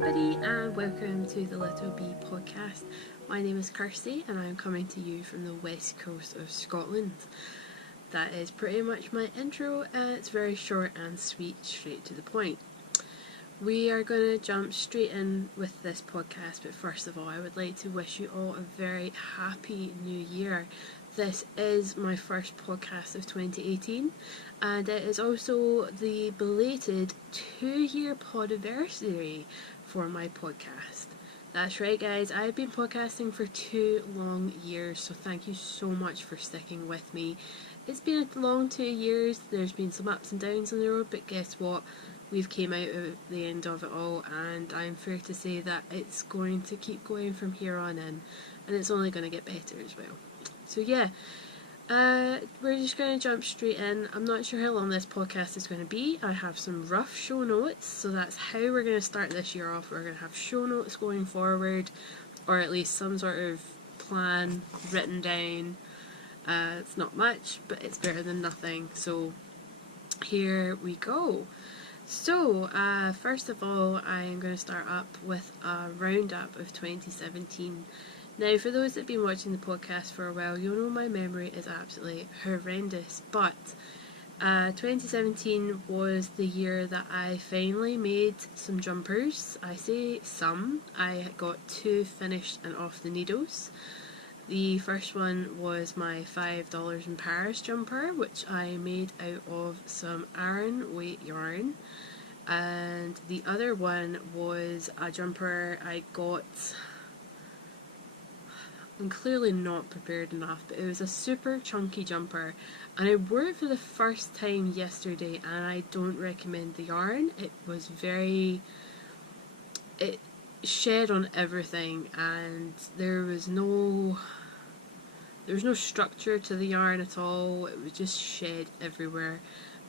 everybody and welcome to the Little Bee podcast. My name is Kirsty and I'm coming to you from the west coast of Scotland. That is pretty much my intro and it's very short and sweet, straight to the point. We are going to jump straight in with this podcast, but first of all I would like to wish you all a very happy new year. This is my first podcast of 2018 and it is also the belated 2-year podiversary for my podcast. That's right guys, I've been podcasting for 2 long years, so thank you so much for sticking with me. It's been a long 2 years, there's been some ups and downs on the road, but guess what? We've came out of the end of it all and I'm fair to say that it's going to keep going from here on in and it's only going to get better as well. So yeah, we're just going to jump straight in. I'm not sure how long this podcast is going to be. I have some rough show notes, so that's how we're going to start this year off. We're going to have show notes going forward, or at least some sort of plan written down. It's not much, but it's better than nothing, so here we go. So, first of all, I'm going to start up with a roundup of 2017. Now, for those that have been watching the podcast for a while, you'll know my memory is absolutely horrendous, but 2017 was the year that I finally made some jumpers. I say some, I got 2 finished and off the needles. The first one was my $5 in Paris jumper, which I made out of some Aran weight yarn. And the other one was a jumper I got, I'm clearly not prepared enough, but it was a super chunky jumper and I wore it for the first time yesterday and I don't recommend the yarn. It was it shed on everything and there was no structure to the yarn at all. It was just shed everywhere,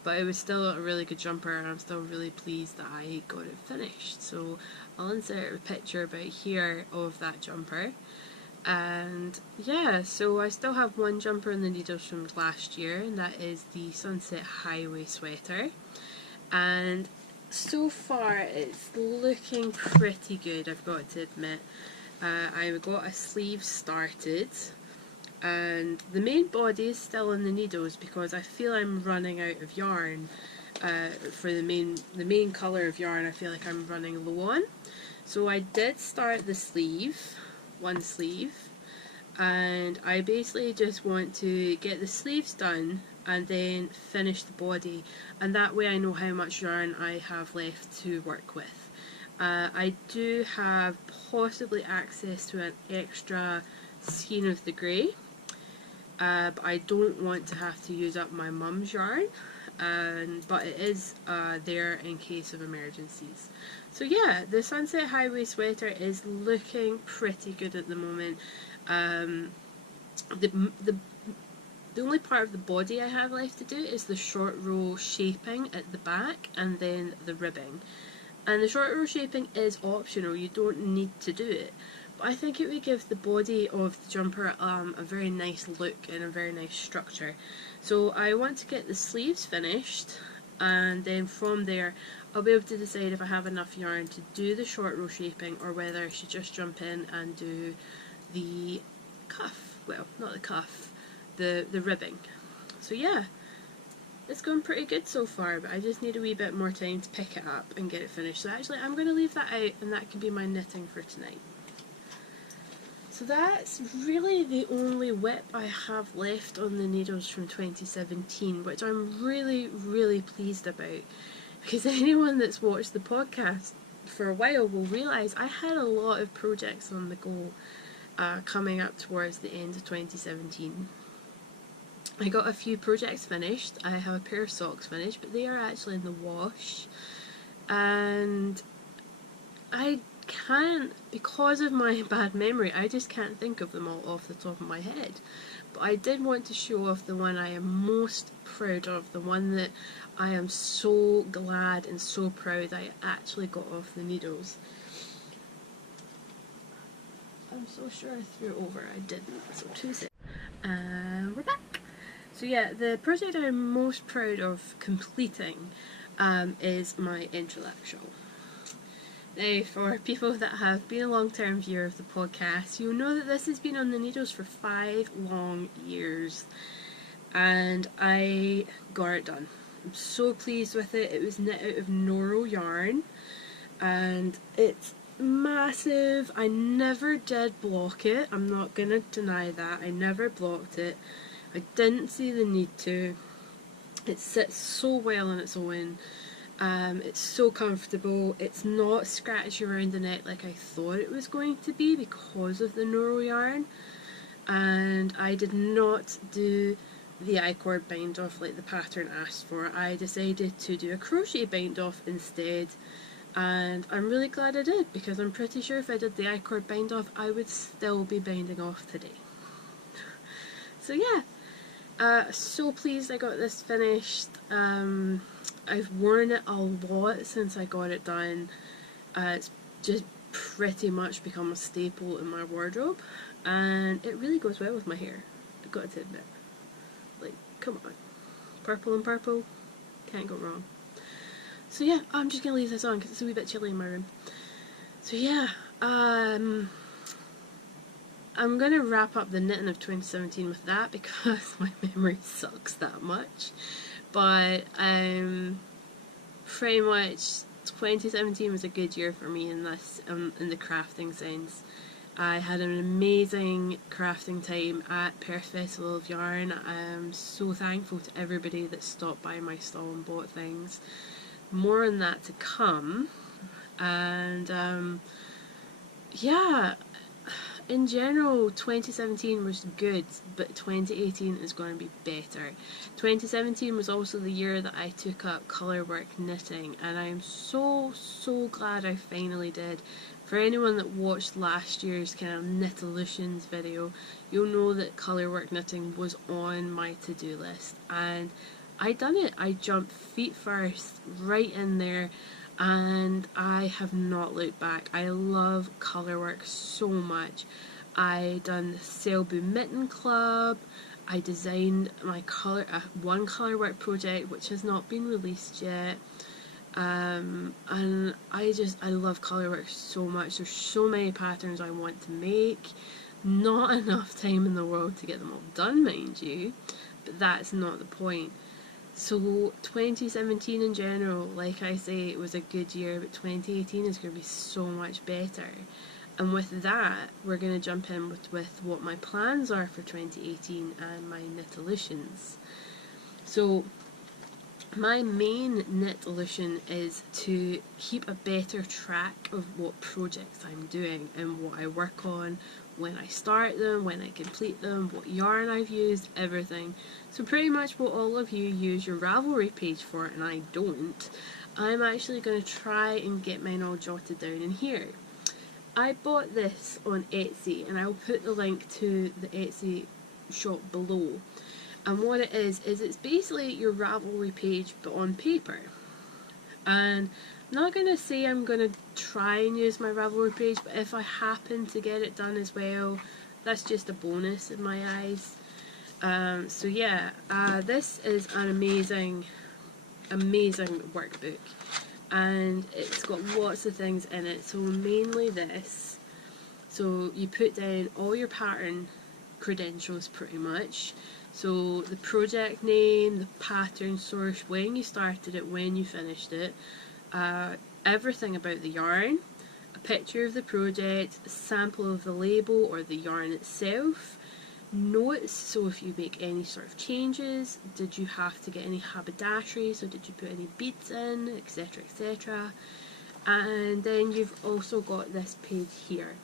but it was still a really good jumper and I'm still really pleased that I got it finished. So I'll insert a picture about here of that jumper. And yeah, so I still have one jumper in the needles from last year, and that is the Sunset Highway sweater. And so far it's looking pretty good, I've got to admit. I got a sleeve started and the main body is still in the needles because I feel I'm running out of yarn. For the main colour of yarn I feel like I'm running low on. So I did start the sleeve, one sleeve, and I basically just want to get the sleeves done and then finish the body, and that way I know how much yarn I have left to work with. I do have possibly access to an extra skein of the grey, but I don't want to have to use up my mum's yarn, but it is there in case of emergencies. So yeah, the Sunset Highway sweater is looking pretty good at the moment. The only part of the body I have left to do is the short row shaping at the back and then the ribbing. And the short row shaping is optional, you don't need to do it. But I think it would give the body of the jumper a very nice look and a very nice structure. So I want to get the sleeves finished and then from there I'll be able to decide if I have enough yarn to do the short row shaping or whether I should just jump in and do the cuff, well not the cuff, the ribbing. So yeah, it's going pretty good so far, but I just need a wee bit more time to pick it up and get it finished. So actually I'm going to leave that out and that can be my knitting for tonight. So that's really the only whip I have left on the needles from 2017, which I'm really pleased about, because anyone that's watched the podcast for a while will realise I had a lot of projects on the go coming up towards the end of 2017. I got a few projects finished. I have a pair of socks finished, but they are actually in the wash, and I can't, because of my bad memory, I just can't think of them all off the top of my head. But I did want to show off the one I am most proud of, the one that I am so glad and so proud I actually got off the needles. I'm so sure I threw it over, I didn't, so 2 seconds. And we're back! So yeah, the project I'm most proud of completing is my entrelac shawl. Now, for people that have been a long-term viewer of the podcast, you'll know that this has been on the needles for 5 long years, and I got it done. I'm so pleased with it. It was knit out of Noro yarn, and it's massive. I never did block it. I'm not gonna deny that. I never blocked it. I didn't see the need to. It sits so well on its own. It's so comfortable. It's not scratchy around the neck like I thought it was going to be because of the Noro yarn. And I did not do the I-cord bind off like the pattern asked for. I decided to do a crochet bind off instead. And I'm really glad I did, because I'm pretty sure if I did the I-cord bind off, I would still be binding off today. So yeah, so pleased I got this finished. I've worn it a lot since I got it done. It's just pretty much become a staple in my wardrobe, and it really goes well with my hair, I've got to admit. Like, come on. Purple and purple, can't go wrong. So yeah, I'm just going to leave this on because it's a wee bit chilly in my room. So yeah, I'm going to wrap up the knitting of 2017 with that because my memory sucks that much. But pretty much 2017 was a good year for me in this, in the crafting sense. I had an amazing crafting time at Perth Festival of Yarn. I'm so thankful to everybody that stopped by my stall and bought things. More on that to come. And yeah, in general 2017 was good, but 2018 is going to be better. 2017 was also the year that I took up colourwork knitting, and I am so glad I finally did. For anyone that watched last year's kind of knitolutions video, you'll know that colourwork knitting was on my to-do list, and I done it. I jumped feet first right in there, and I have not looked back. I love colourwork so much. I done the Selbu Mitten Club. I designed my one colourwork project which has not been released yet. And I love colourwork so much. There's so many patterns I want to make. Not enough time in the world to get them all done, mind you, but that's not the point. So 2017 in general, like I say, it was a good year, but 2018 is going to be so much better. And with that, we're going to jump in with what my plans are for 2018 and my knitolutions. So my main knitolution is to keep a better track of what projects I'm doing and what I work on, when I start them, when I complete them, what yarn I've used, everything. So pretty much what all of you use your Ravelry page for, and I don't, I'm actually going to try and get mine all jotted down in here. I bought this on Etsy, and I'll put the link to the Etsy shop below. And what it is it's basically your Ravelry page but on paper. And I'm not going to say I'm going to try and use my Ravelry page, but if I happen to get it done as well, that's just a bonus in my eyes. So yeah, this is an amazing workbook, and it's got lots of things in it. So mainly this. So you put down all your pattern credentials pretty much. So the project name, the pattern source, when you started it, when you finished it, everything about the yarn, a picture of the project, a sample of the label or the yarn itself, notes, so if you make any sort of changes, did you have to get any haberdashery, so did you put any beads in, etc, etc. And then you've also got this page here.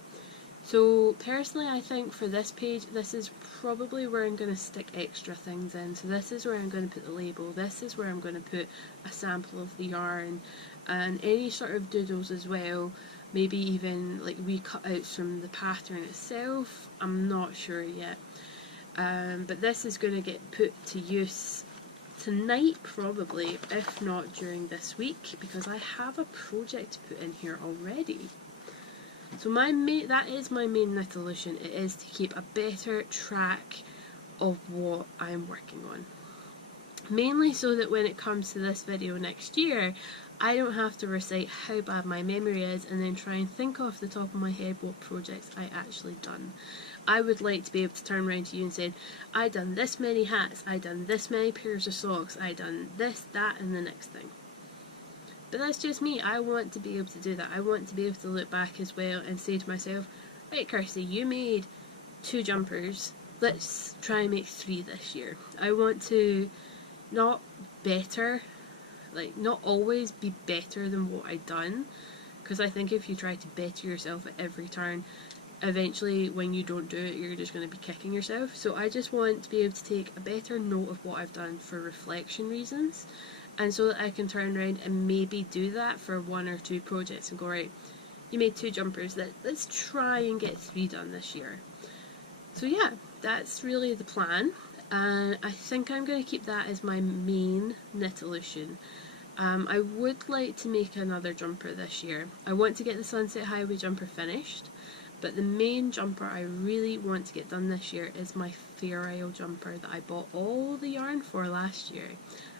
So personally I think for this page, this is probably where I'm going to stick extra things in. So this is where I'm going to put the label, this is where I'm going to put a sample of the yarn, and any sort of doodles as well, maybe even like wee cutouts from the pattern itself, I'm not sure yet. But this is going to get put to use tonight probably, if not during this week, because I have a project to put in here already. So that is my main knitolution. It is to keep a better track of what I'm working on. mainly so that when it comes to this video next year, I don't have to recite how bad my memory is and then try and think off the top of my head what projects I actually done. I would like to be able to turn around to you and say, I done this many hats, I done this many pairs of socks, I done this, that and the next thing. But that's just me. I want to be able to do that. I want to be able to look back as well and say to myself, right Kirsty, you made 2 jumpers, let's try and make 3 this year. I want to not always be better than what I've done, because I think if you try to better yourself at every turn, eventually when you don't do it, you're just going to be kicking yourself. So I just want to be able to take a better note of what I've done for reflection reasons, and so that I can turn around and maybe do that for 1 or 2 projects and go, right, you made 2 jumpers, let's try and get 3 done this year. So yeah, that's really the plan, and I think I'm going to keep that as my main knitolution. I would like to make another jumper this year. I want to get the Sunset Highway jumper finished, but the main jumper I really want to get done this year is my Fair Isle jumper that I bought all the yarn for last year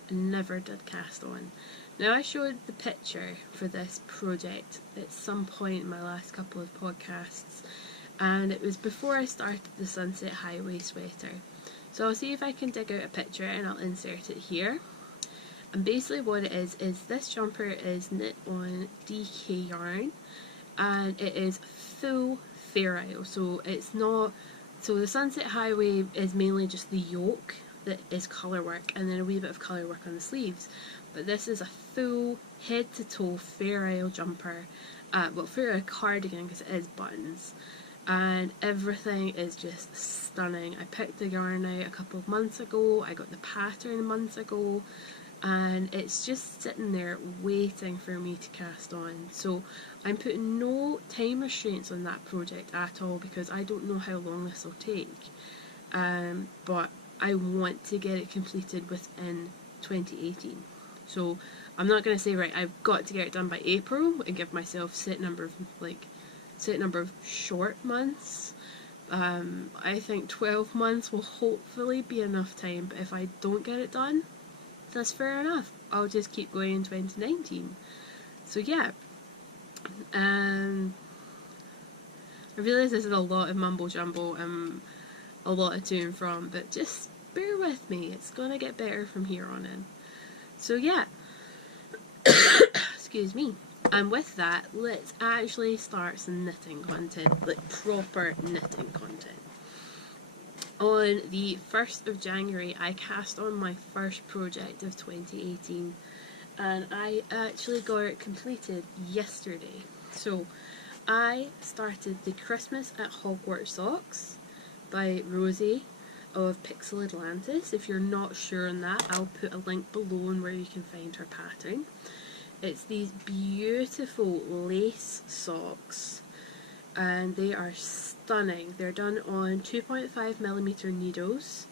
and never did cast on. Now, I showed the picture for this project at some point in my last couple of podcasts, and it was before I started the Sunset Highway sweater. So I'll see if I can dig out a picture and I'll insert it here. And basically what it is this jumper is knit on DK yarn, and it is full Fair Isle. So it's not, so the Sunset Highway is mainly just the yoke that is colour work and then a wee bit of colour work on the sleeves. But this is a full head to toe Fair Isle jumper, well, Fair Isle cardigan because it is buttons. And everything is just stunning. I picked the yarn out a couple of months ago, I got the pattern months ago, and it's just sitting there waiting for me to cast on. So I'm putting no time restraints on that project at all because I don't know how long this will take, but I want to get it completed within 2018. So I'm not going to say, right, I've got to get it done by April and give myself set number of short months. I think 12 months will hopefully be enough time, but if I don't get it done, that's fair enough. I'll just keep going in 2019. So yeah, I realise this is a lot of mumbo jumbo and a lot of to and from, but just bear with me, it's gonna get better from here on in. So yeah, excuse me. And with that, let's actually start some knitting content, like proper knitting content. On the 1st of January, I cast on my first project of 2018, and I actually got it completed yesterday. So I started the Christmas at Hogwarts socks by Rosie of Pixel Atlantis. If you're not sure on that, I'll put a link below on where you can find her pattern. It's these beautiful lace socks, and they are stunning. They're done on 2.5mm needles,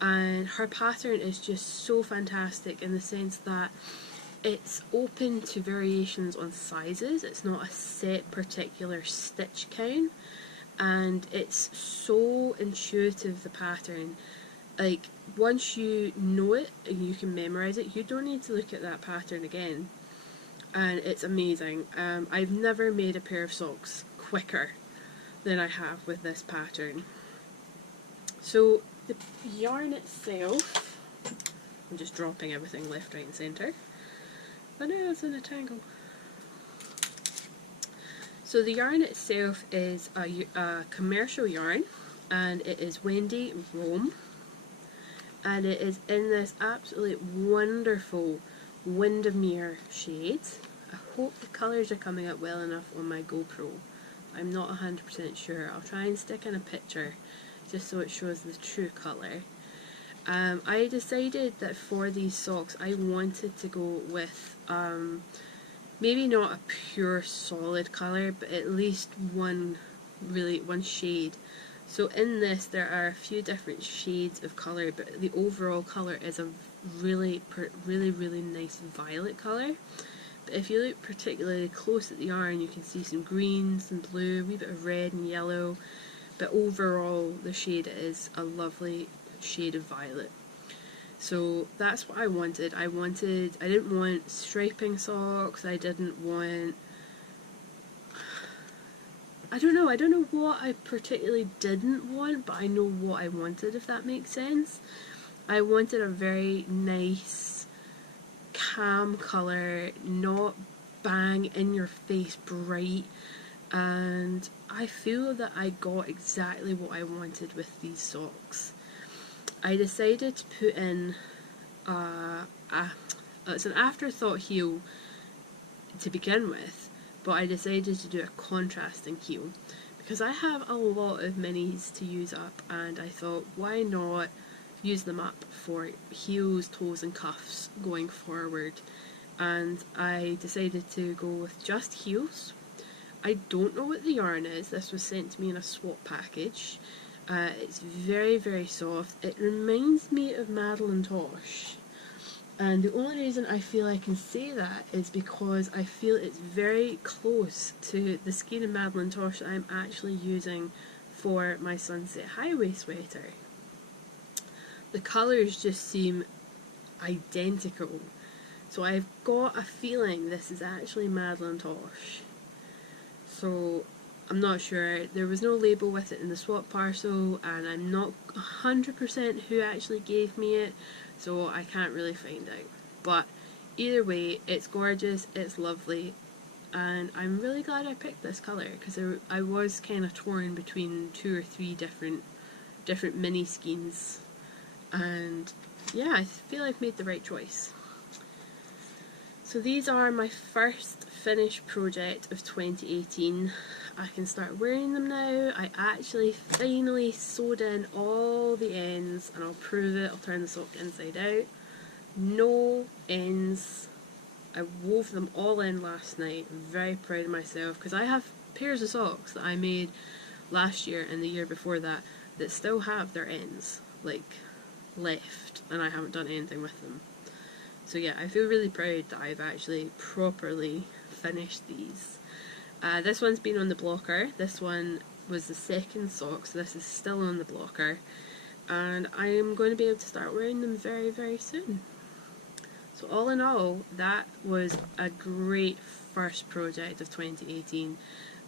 and her pattern is just so fantastic in the sense that it's open to variations on sizes. It's not a set particular stitch count, and it's so intuitive, the pattern. Like, once you know it and you can memorise it, you don't need to look at that pattern again. And it's amazing. I've never made a pair of socks quicker than I have with this pattern. So the yarn itself, I'm just dropping everything left, right and centre. But now it's in a tangle. So the yarn itself is a commercial yarn, and it is Wendy Roam, and it is in this absolutely wonderful Windermere shade. I hope the colours are coming up well enough on my GoPro. I'm not 100% sure. I'll try and stick in a picture just so it shows the true colour. I decided that for these socks I wanted to go with maybe not a pure solid colour, but at least one shade. So in this there are a few different shades of colour, but the overall colour is a really nice violet colour. But if you look particularly close at the yarn, you can see some green, some blue, a wee bit of red and yellow, but overall the shade is a lovely shade of violet. So that's what I wanted. I didn't want striping socks, I didn't want, I don't know what I particularly didn't want, but I know what I wanted, if that makes sense. I wanted a very nice, calm colour, not bang in your face bright, and I feel that I got exactly what I wanted with these socks. I decided to put in it's an afterthought heel to begin with, but I decided to do a contrasting heel because I have a lot of minis to use up, and I thought, why not use them up for heels, toes and cuffs going forward. And I decided to go with just heels. I don't know what the yarn is. This was sent to me in a swap package. It's very, very soft. It reminds me of Madeline Tosh. And the only reason I feel I can say that is because I feel it's very close to the skein of Madeline Tosh that I'm actually using for my Sunset Highway sweater. The colours just seem identical. So I've got a feeling this is actually Madeline Tosh. So I'm not sure. There was no label with it in the swap parcel, and I'm not 100% who actually gave me it, so I can't really find out. But either way, it's gorgeous, it's lovely, and I'm really glad I picked this colour because I was kind of torn between 2 or 3 different mini skeins, and yeah, I feel I've made the right choice. So these are my first finished project of 2018. I can start wearing them now. I actually finally sewed in all the ends, and I'll prove it. I'll turn the sock inside out. No ends. I wove them all in last night. I'm very proud of myself because I have pairs of socks that I made last year and the year before that still have their ends like left, and I haven't done anything with them. So yeah, I feel really proud that I've actually properly finished these. This one's been on the blocker. This one was the second sock, so this is still on the blocker. And I am going to be able to start wearing them very, very soon. So all in all, that was a great first project of 2018.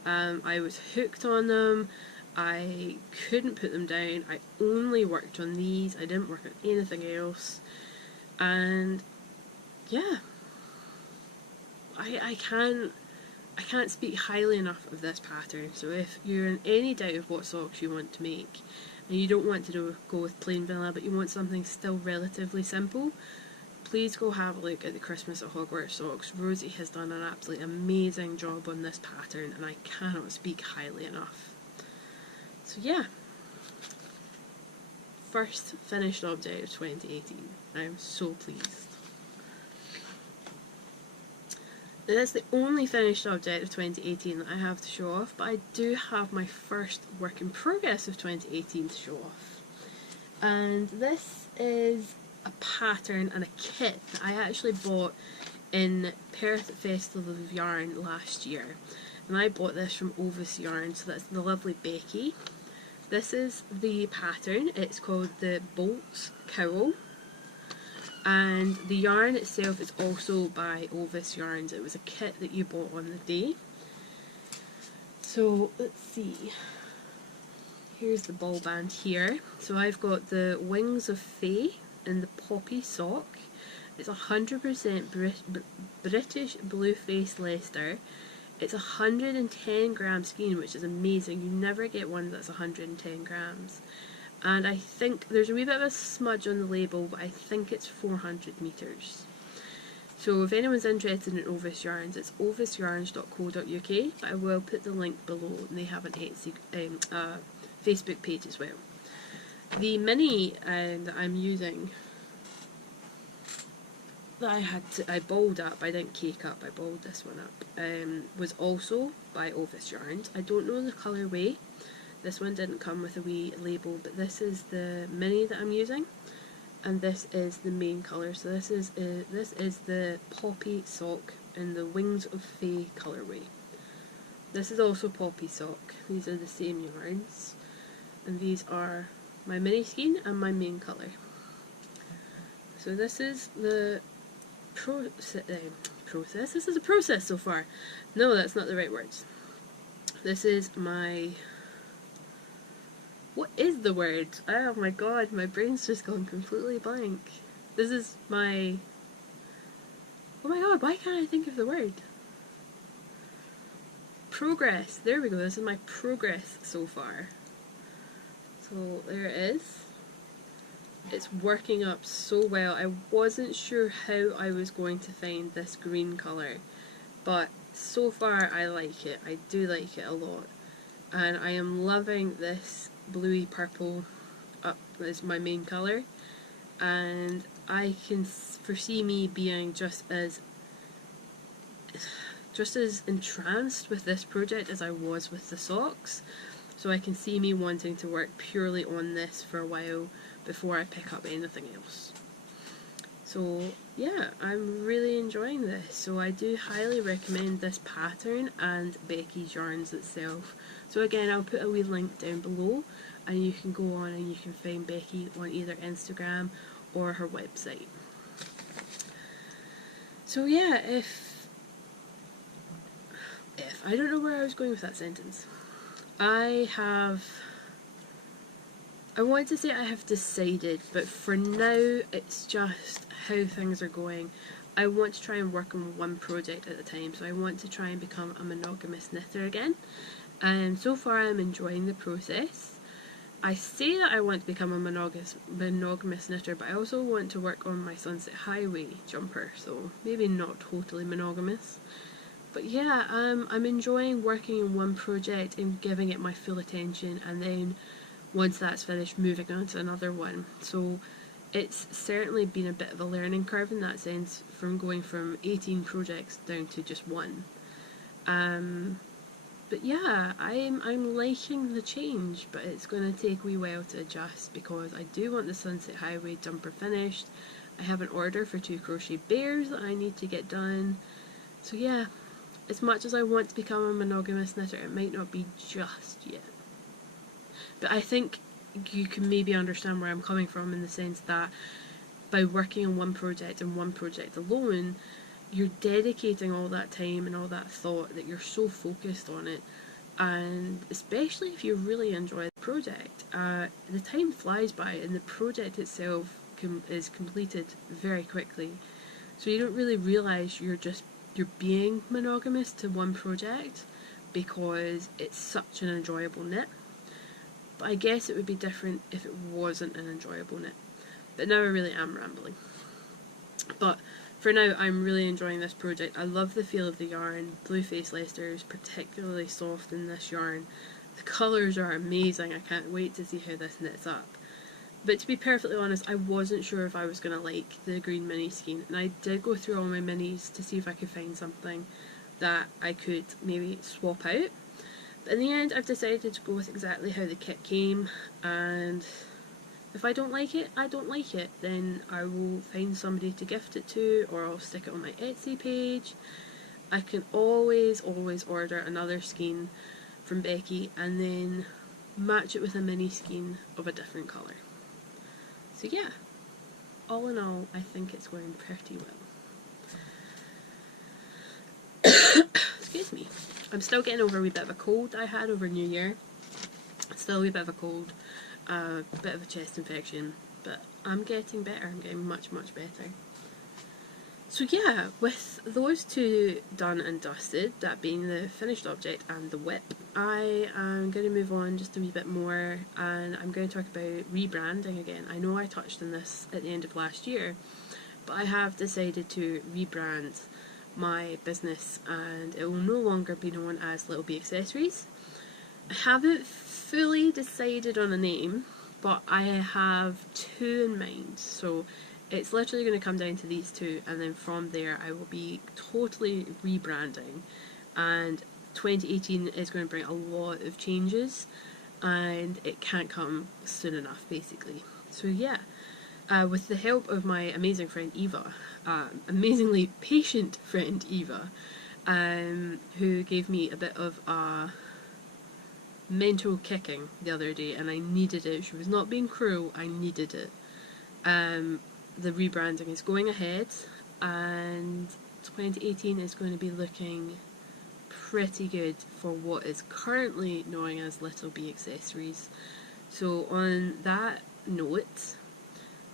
I was hooked on them. I couldn't put them down. I only worked on these. I didn't work on anything else. And yeah, I can't speak highly enough of this pattern. So if you're in any doubt of what socks you want to make, and you don't want to go with plain vanilla, but you want something still relatively simple, please go have a look at the Christmas at Hogwarts socks. Rosie has done an absolutely amazing job on this pattern, and I cannot speak highly enough. So yeah, first finished object of 2018. I am so pleased. Now, that's the only finished object of 2018 that I have to show off, but I do have my first work in progress of 2018 to show off. And this is a pattern and a kit that I actually bought in Perth Festival of Yarn last year. And I bought this from Ovis Yarn, so that's the lovely Becky. This is the pattern. It's called the Bolts Cowl. And the yarn itself is also by Ovis Yarns. It was a kit that you bought on the day. So let's see. Here's the ball band here. So I've got the Wings of Fae in the poppy sock. It's 100% British blue face Leicester. It's 110 gram skein, which is amazing. You never get one that's 110 grams. And I think there's a wee bit of a smudge on the label, but I think it's 400 metres. So if anyone's interested in Ovis Yarns, it's ovisyarns.co.uk, but I will put the link below, and they have an Etsy, Facebook page as well. The mini that I'm using, that I balled up, I didn't cake up, I balled this one up, was also by Ovis Yarns. I don't know the colourway. This one didn't come with a wee label, but this is the mini that I'm using, and this is the main colour. So this is the poppy sock in the Wings of Fae colourway. This is also poppy sock. These are the same yarns, and these are my mini skein and my main colour. so this is the process. This is a process so far. No, that's not the right words. This is my... What is the word? Oh my god, my brain's just gone completely blank. This is my... Oh my god, why can't I think of the word? Progress. There we go, this is my progress so far. So there it is. It's working up so well. I wasn't sure how I was going to find this green colour, but so far I like it. I do like it a lot. And I am loving this bluey purple up as my main colour. And I can foresee me being just as entranced with this project as I was with the socks. So I can see me wanting to work purely on this for a while before I pick up anything else. So yeah, I'm really enjoying this. So I do highly recommend this pattern and Becky's yarns itself. So again, I'll put a wee link down below and you can go on and you can find Becky on either Instagram or her website. So yeah, if I don't know where I was going with that sentence. I want to say I have decided, but for now it's just how things are going. I want to try and work on one project at a time, so I want to try and become a monogamous knitter again. And so far I'm enjoying the process. I say that I want to become a monogamous knitter, but I also want to work on my Sunset Highway jumper, so maybe not totally monogamous. But yeah, I'm enjoying working on one project and giving it my full attention, and then once that's finished, moving on to another one. So it's certainly been a bit of a learning curve in that sense, from going from 18 projects down to just one. But yeah, I'm liking the change, but it's going to take a wee while to adjust because I do want the Sunset Highway jumper finished. I have an order for 2 crochet bears that I need to get done. So yeah, as much as I want to become a monogamous knitter, it might not be just yet. But I think you can maybe understand where I'm coming from, in the sense that by working on one project and one project alone, you're dedicating all that time and all that thought that you're so focused on it, and especially if you really enjoy the project, the time flies by and the project itself is completed very quickly. So you don't really realise you're being monogamous to one project because it's such an enjoyable knit. But I guess it would be different if it wasn't an enjoyable knit. But now I really am rambling. But for now, I'm really enjoying this project. I love the feel of the yarn. Blue Face Leicester is particularly soft in this yarn. The colours are amazing. I can't wait to see how this knits up. But to be perfectly honest, I wasn't sure if I was going to like the green mini skein, and I did go through all my minis to see if I could find something that I could maybe swap out. But in the end, I've decided to go with exactly how the kit came, and if I don't like it, I don't like it. Then I will find somebody to gift it to, or I'll stick it on my Etsy page. I can always order another skein from Becky and then match it with a mini skein of a different colour. So yeah, all in all, I think it's going pretty well. Excuse me. I'm still getting over a wee bit of a cold I had over New Year. Still a wee bit of a cold, a bit of a chest infection, but I'm getting better. I'm getting much better. So yeah, with those two done and dusted, that being the finished object and the whip, I am going to move on just a wee bit more, and I'm going to talk about rebranding again. I know I touched on this at the end of last year, but I have decided to rebrand my business, and it will no longer be known as Little Bee Accessories. I haven't fully decided on a name, but I have 2 in mind. So it's literally going to come down to these 2, and then from there I will be totally rebranding, and 2018 is going to bring a lot of changes, and it can't come soon enough, basically. So yeah, with the help of my amazing friend Eva, amazingly patient friend Eva, who gave me a bit of a mental kicking the other day, and I needed it. She was not being cruel, I needed it. the rebranding is going ahead, and 2018 is going to be looking pretty good for what is currently known as Little Bee Accessories. So on that note,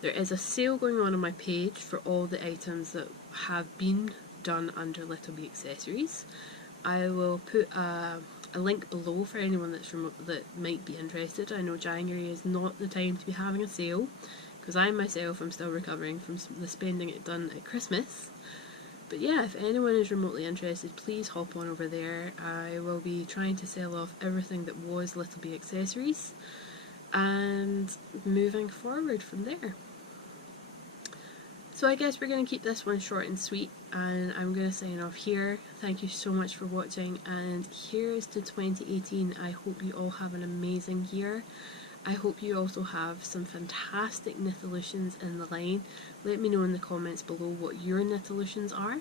there is a sale going on my page for all the items that have been done under Little Bee Accessories. I will put a link below for anyone that might be interested. I know January is not the time to be having a sale, because I myself am still recovering from the spending it done at Christmas. But yeah, if anyone is remotely interested, please hop on over there. I will be trying to sell off everything that was Little Bee Accessories, and moving forward from there. So I guess we're going to keep this one short and sweet, and I'm going to sign off here. Thank you so much for watching, and here's to 2018. I hope you all have an amazing year. I hope you also have some fantastic knitolutions in the line. Let me know in the comments below what your knitolutions are.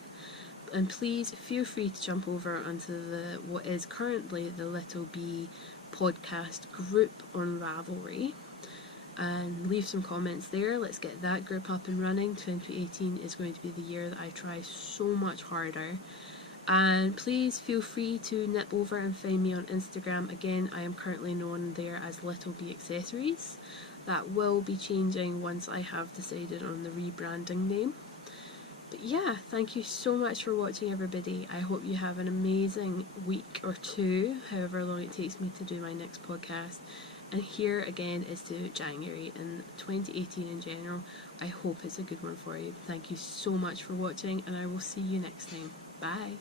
And please feel free to jump over onto what is currently the Little Bee podcast group on Ravelry, and leave some comments there. Let's get that group up and running. 2018 is going to be the year that I try so much harder. And please feel free to nip over and find me on Instagram. Again, I am currently known there as Little Bee Accessories. That will be changing once I have decided on the rebranding name. But yeah, thank you so much for watching, everybody. I hope you have an amazing week or two, however long it takes me to do my next podcast. And here again is to January and 2018 in general. I hope it's a good one for you. Thank you so much for watching, and I will see you next time. Bye.